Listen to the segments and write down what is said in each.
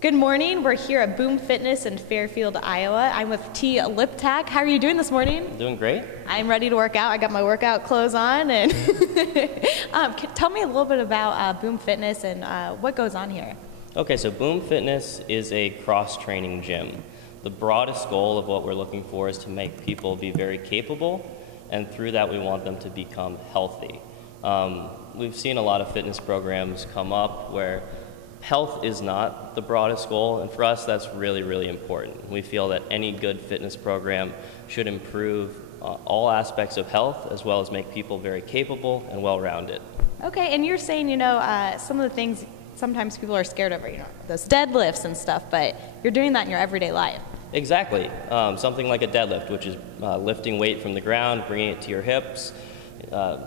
Good morning. We're here at Boom Fitness in Fairfield, Iowa. I'm with T. Liptak. How are you doing this morning? Doing great. I'm ready to work out. I got my workout clothes on. And tell me a little bit about Boom Fitness and what goes on here. Okay, so Boom Fitness is a cross-training gym. The broadest goal of what we're looking for is to make people be very capable, and through that we want them to become healthy. We've seen a lot of fitness programs come up where health is not the broadest goal, and for us that's really, really important. We feel that any good fitness program should improve all aspects of health as well as make people very capable and well-rounded. Okay, and you're saying, some of the things sometimes people are scared of, those deadlifts and stuff, but you're doing that in your everyday life. Exactly. Something like a deadlift, which is lifting weight from the ground, bringing it to your hips.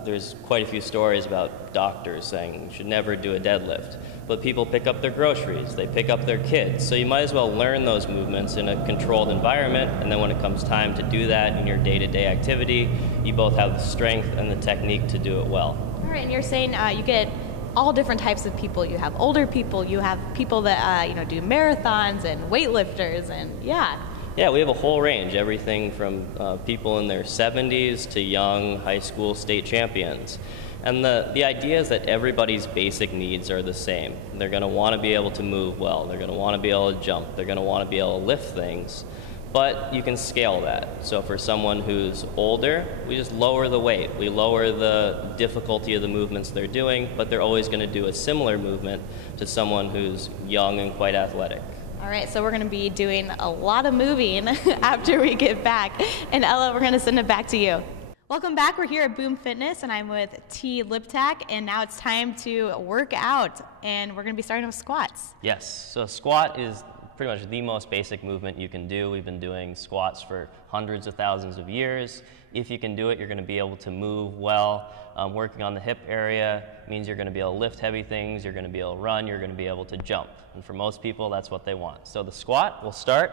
There's quite a few stories about doctors saying you should never do a deadlift. But people pick up their groceries, they pick up their kids. So you might as well learn those movements in a controlled environment, and then when it comes time to do that in your day-to-day activity, you both have the strength and the technique to do it well. All right, and you're saying you get all different types of people. You have older people, you have people that do marathons and weightlifters, and Yeah, we have a whole range, everything from people in their 70s to young high school state champions. And the idea is that everybody's basic needs are the same. They're going to want to be able to move well, they're going to want to be able to jump, they're going to want to be able to lift things, but you can scale that. So for someone who's older, we just lower the weight, we lower the difficulty of the movements they're doing, but they're always going to do a similar movement to someone who's young and quite athletic. All right, so we're going to be doing a lot of moving after we get back. And Ella, we're going to send it back to you. Welcome back. We're here at Boom Fitness, and I'm with T. Liptak, and now it's time to work out, and we're going to be starting with squats. Yes, so squat is pretty much the most basic movement you can do. We've been doing squats for hundreds of thousands of years. If you can do it, you're going to be able to move well. Working on the hip area means you're going to be able to lift heavy things, you're going to be able to run, you're going to be able to jump. And for most people, that's what they want. So the squat will start.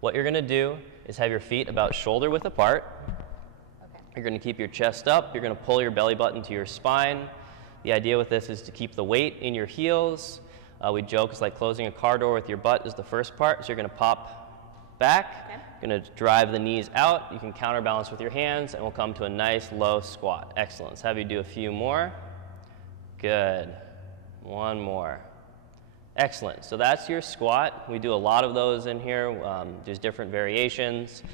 What you're going to do is have your feet about shoulder width apart. Okay. You're going to keep your chest up. You're going to pull your belly button to your spine. The idea with this is to keep the weight in your heels. We joke it's like closing a car door with your butt is the first part. So you're going to pop back. Okay. You're going to drive the knees out. You can counterbalance with your hands, and we'll come to a nice low squat. Excellent. Let's have you do a few more. Good. One more. Excellent. So that's your squat. We do a lot of those in here. There's different variations.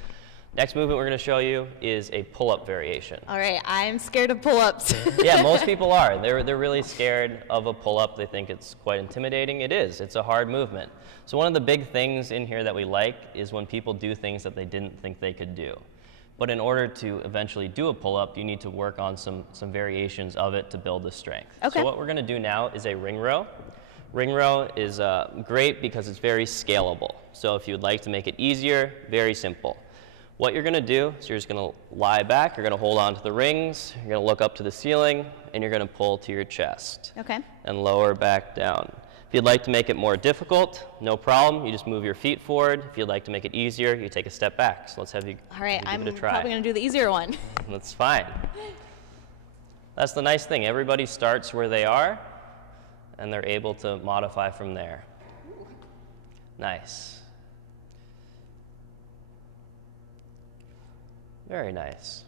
Next movement we're going to show you is a pull-up variation. All right, I'm scared of pull-ups. Yeah, most people are. They're really scared of a pull-up. They think it's quite intimidating. It is. It's a hard movement. So one of the big things in here that we like is when people do things that they didn't think they could do. But in order to eventually do a pull-up, you need to work on some variations of it to build the strength. Okay. So what we're going to do now is a ring row. Ring row is great because it's very scalable. So if you would like to make it easier, very simple. What you're going to do is you're just going to lie back, you're going to hold on to the rings, you're going to look up to the ceiling, and you're going to pull to your chest. Okay. And lower back down. If you'd like to make it more difficult, no problem. You just move your feet forward. If you'd like to make it easier, you take a step back. So let's have you All right, give it a try. I'm probably going to do the easier one. That's fine. That's the nice thing. Everybody starts where they are, and they're able to modify from there. Nice. Very nice.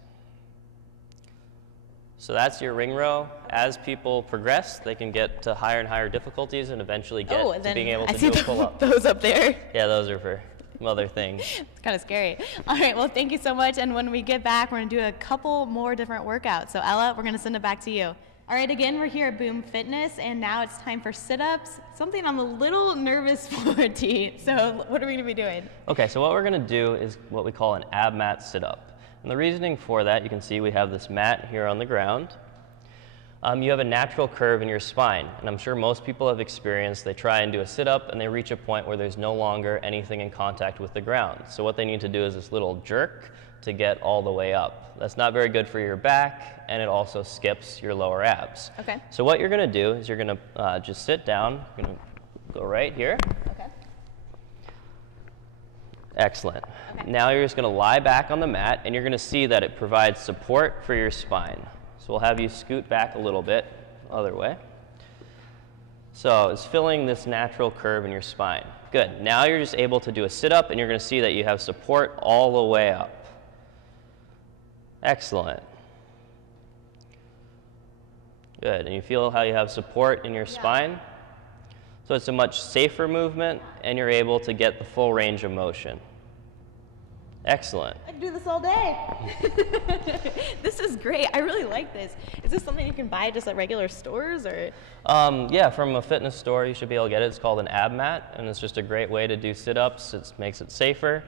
So that's your ring row. As people progress, they can get to higher and higher difficulties and eventually get to being able to do a pull-up. Those up there. Yeah, those are for other things. It's kind of scary. All right, well, thank you so much. And when we get back, we're going to do a couple more different workouts. So Ella, we're going to send it back to you. All right, again, we're here at Boom Fitness, and now it's time for sit-ups, something I'm a little nervous for, T. So what are we going to be doing? Okay, so what we're going to do is what we call an ab mat sit-up. And the reasoning for that, you can see we have this mat here on the ground. You have a natural curve in your spine, and I'm sure most people have experienced they try and do a sit-up and they reach a point where there's no longer anything in contact with the ground. So what they need to do is this little jerk to get all the way up. That's not very good for your back, and it also skips your lower abs. Okay. So what you're going to do is you're going to just sit down. You're going to go right here. Okay. Excellent. Okay. Now you're just going to lie back on the mat, and you're going to see that it provides support for your spine. So we'll have you scoot back a little bit, other way. So it's filling this natural curve in your spine. Good. Now you're just able to do a sit-up, and you're going to see that you have support all the way up. Excellent. Good. And you feel how you have support in your spine? So it's a much safer movement, and you're able to get the full range of motion. Excellent. I can do this all day. This is great. I really like this. Is this something you can buy just at regular stores, or? Yeah, from a fitness store you should be able to get it. It's called an ab mat, and it's just a great way to do sit-ups. It makes it safer,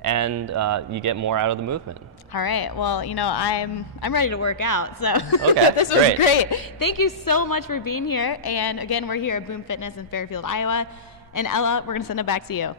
and you get more out of the movement. All right. Well, you know, I'm ready to work out. So okay, this was great. Thank you so much for being here. And again, we're here at Boom Fitness in Fairfield, Iowa. And Ella, we're going to send it back to you.